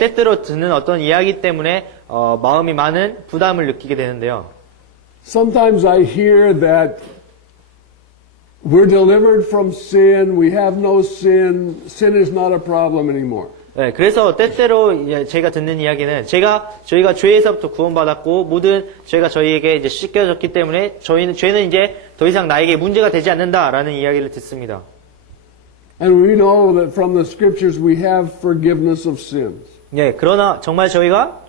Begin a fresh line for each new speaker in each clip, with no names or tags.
때때로 듣는 어떤 이야기 때문에 어, 마음이 많은 부담을 느끼게 되는데요.
Sometimes I hear that we're delivered from sin, we have no sin, sin is not a problem anymore.
네, 그래서 때때로 이제 제가 듣는 이야기는 제가 저희가 죄에서부터 구원받았고 모든 죄가 저희에게 이제 씻겨졌기 때문에 저희는 죄는 이제 더 이상 나에게 문제가 되지 않는다라는 이야기를 듣습니다.
And we know that from the scriptures we have forgiveness of sins.
예, 그러나 정말 저희가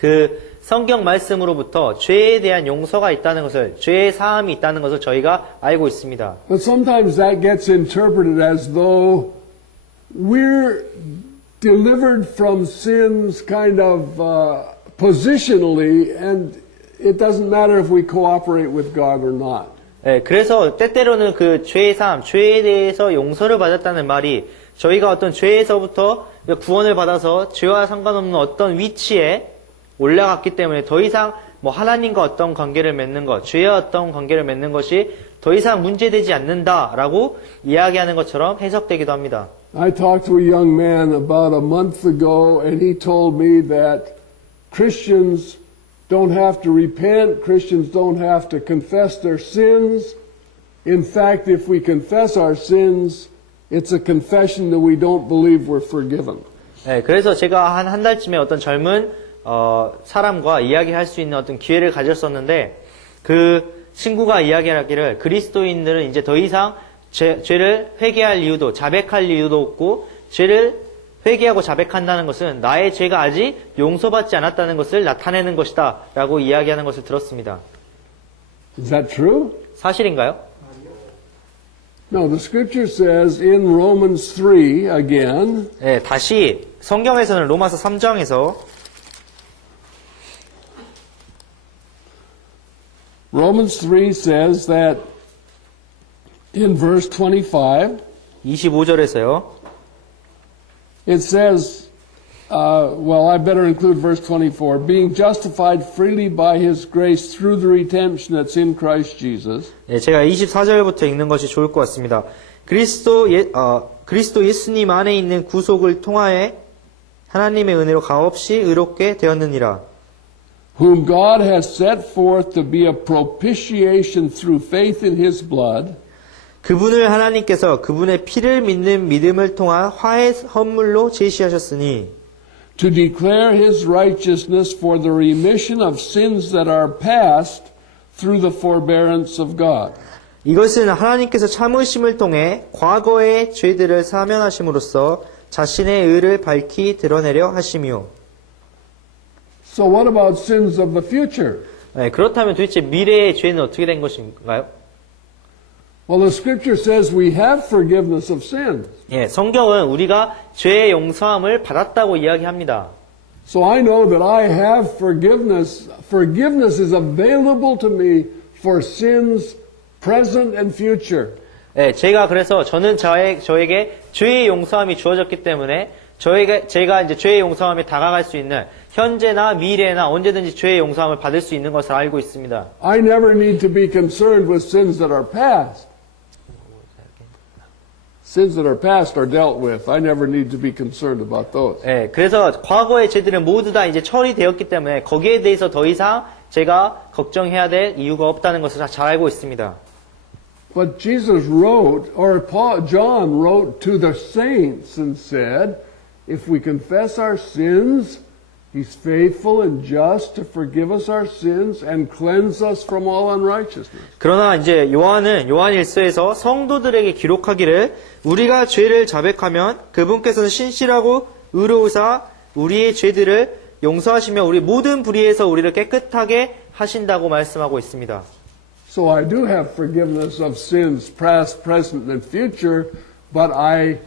그 성경 말씀으로부터 죄에 대한 용서가 있다는 것을 죄의 사함이 있다는 것을 저희가 알고 있습니다.
But sometimes that gets interpreted as though we're delivered from sins kind of uh, positionally, and it doesn't matter if we cooperate with God or not.
예, 그래서 때때로는 그 죄의 삶, 죄에 대해서 용서를 받았다는 말이 저희가 어떤 죄에서부터 구원을 받아서 죄와 상관없는 어떤 위치에 올라갔기 때문에 더 이상 뭐 하나님과 어떤 관계를 맺는 것, 죄와 어떤 관계를 맺는 것이 더 이상 문제되지 않는다라고 이야기하는 것처럼 해석되기도 합니다.
I talked to a young man about a month ago, and he told me that Christians don't have to repent, Christians don't have to confess their sins. In fact, if we confess our sins, it's a confession that we don't believe we're forgiven.
예, 그래서 제가 한 한 달쯤에 어떤 젊은 어, 사람과 이야기할 수 있는 어떤 기회를 가졌었는데 그 친구가 이야기하기를 그리스도인들은 이제 더 이상 죄, 죄를 회개할 이유도 자백할 이유도 없고 죄를 회개하고 자백한다는 것은 나의 죄가 아직 용서받지 않았다는 것을 나타내는 것이다 라고 이야기하는 것을 들었습니다.
Is that true?
사실인가요?
No, the scripture says in Romans 3 again,
예, 다시 성경에서는 로마서 3장에서
Romans 3 says that in verse 25,
25절에서요.
It says, uh, well, I better include verse 24 being justified freely by his grace through the redemption that's in Christ Jesus.
예, 제가 24절부터 읽는 것이 좋을 것 같습니다. 그리스도 예, 어, 그리스도 예수님 안에 있는 구속을 통하여 하나님의 은혜로 가없이 의롭게 되었느니라.
Whom God has set forth to be a propitiation through faith in his blood,
그분을 하나님께서 그분의 피를 믿는 믿음을 통한 화해 헌물로 제시하셨으니
to declare his righteousness for the remission of sins that are past through the forbearance of God.
이것은 하나님께서 참으심을 통해 과거의 죄들을 사면하심으로써 자신의 의를 밝히 드러내려 하심이요.
So, what about sins of the future?
네, 그렇다면 도대체 미래의 죄는 어떻게 된 것인가요?
Well, the scripture says we have forgiveness of sins.
예, 성경은 우리가 죄의 용서함을 받았다고 이야기합니다.
So I know that I have forgiveness. Forgiveness is available to me for sins present and future.
예, 제가 그래서 저는 저의, 저에게 죄의 용서함이 주어졌기 때문에 저에게, 제가 이제 죄의 용서함에 다가갈 수 있는 현재나 미래나 언제든지 죄의 용서함을 받을 수 있는 것을 알고 있습니다.
I never need to be concerned with sins that are past. Sins that are past are dealt with. I never need to be concerned about those.
예, 그래서 과거의 죄들은 모두 다 이제 처리되었기 때문에 거기에 대해서 더 이상 제가 걱정해야 될 이유가 없다는 것을 잘 알고 있습니다.
But Jesus wrote, or Paul, John wrote to the saints and said, if we confess our sins, He's faithful and just to forgive us our sins and cleanse us from all unrighteousness.
그러나 이제 요한은 요한 일서에서 성도들에게 기록하기를 우리가 죄를 자백하면 그분께서는 신실하고 의로우사 우리의 죄들을 용서하시며 우리 모든 불의에서 우리를 깨끗하게 하신다고 말씀하고 있습니다.
So I do have forgiveness of sins, past, present, and future, but I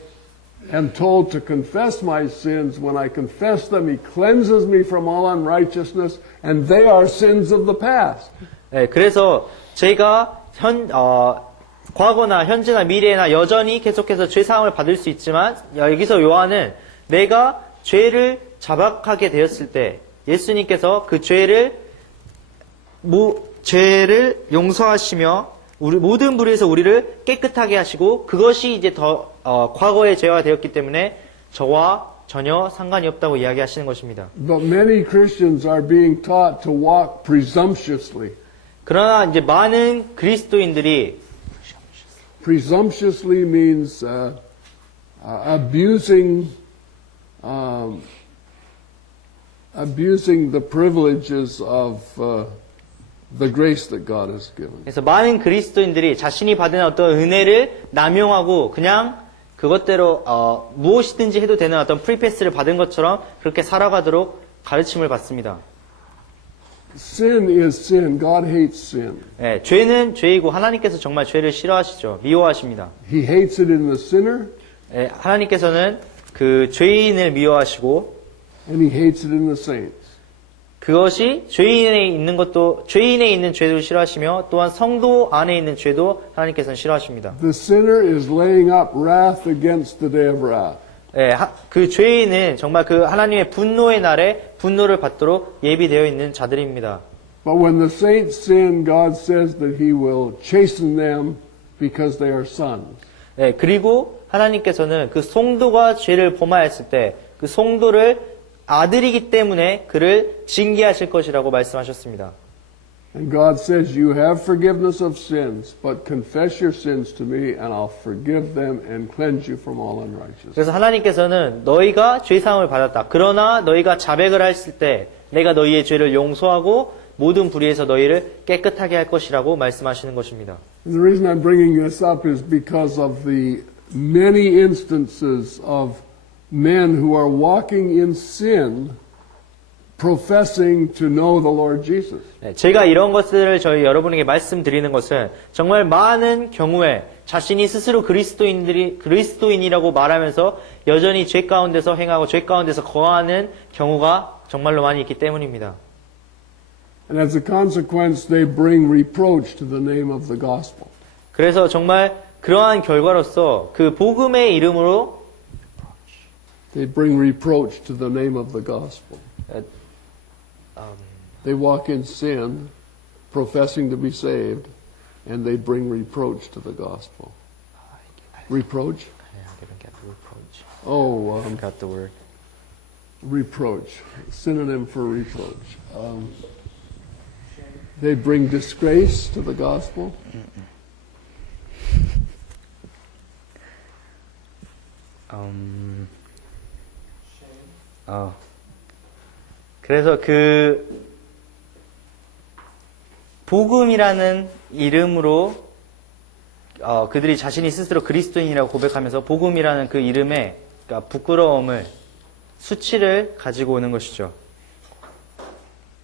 am told to confess my sins. When I confess them, He cleanses me from all unrighteousness, and they are sins of the past.
네, 그래서 제가 현, 어, 과거나 현재나 미래나 여전히 계속해서 죄 사함을 받을 수 있지만 여기서 요한은 내가 죄를 자박하게 되었을 때 예수님께서 그 죄를 모, 죄를 용서하시며 우리 모든 불에서 우리를 깨끗하게 하시고 그것이 이제 더 어, 과거의 죄가 되었기 때문에 저와 전혀 상관이 없다고 이야기하시는 것입니다.
But many Christians are being taught to walk presumptuously.
그러나 이제 많은 그리스도인들이
Presumptuously means uh, uh, abusing, um, abusing the privileges of uh, the grace that God has given.
그래서 많은 그리스도인들이 자신이 받은 어떤 은혜를 남용하고 그냥 그것대로 어, 무엇이든지 해도 되는 어떤 프리패스를 받은 것처럼 그렇게 살아가도록 가르침을 받습니다.
Sin is sin. God hates sin.
예, 죄는 죄이고 하나님께서 정말 죄를 싫어하시죠. 미워하십니다.
He hates it in the sinner,
예, 하나님께서는 그 죄인을 미워하시고
and He hates it in the saints.
그것이 죄인에 있는 것도 죄인에 있는 죄도 싫어하시며 또한 성도 안에 있는 죄도 하나님께서는 싫어하십니다.
The sinner is laying up wrath against the day of wrath.
예, 하- 그 죄인은 정말 그 하나님의 분노의 날에 분노를 받도록 예비되어 있는 자들입니다.
But when the saints sin, God says that He will chasten them because they are sons.
예, 그리고 하나님께서는 그 송도가 죄를 범하였을 때 그 송도를 아들이기 때문에 그를 징계하실 것이라고 말씀하셨습니다.
And God says, You have forgiveness of sins, but confess your sins to me, and I'll forgive them and cleanse you from all unrighteousness.
그래서 하나님께서는 너희가 죄상을 받았다. 그러나 너희가 자백을 했을 때 내가 너희의 죄를 용서하고 모든 불의에서 너희를 깨끗하게 할 것이라고 말씀하시는 것입니다.
And the reason I'm bringing this up is because of the many instances of men who are walking in sin, professing to know the Lord Jesus.
네, 제가 이런 것들을 저희 여러분에게 말씀드리는 것은 정말 많은 경우에 자신이 스스로 그리스도인들이 그리스도인이라고 말하면서 여전히 죄 가운데서 행하고 죄 가운데서 거하는 경우가 정말로 많이 있기 때문입니다.
And as a consequence, they bring reproach to the name of the gospel.
그래서 정말 그러한 결과로서 그 복음의 이름으로
They bring reproach to the name of the gospel. They walk in sin, professing to be saved, and they bring reproach to the gospel. Reproach? Oh, um, reproach. Synonym for reproach. Um, they bring disgrace to the gospel.
음, 어. 그래서 그 복음이라는 이름으로 어, 그들이 자신이 스스로 그리스도인이라고 고백하면서 복음이라는 그 이름에 그러니까 부끄러움을 수치를 가지고 오는 것이죠.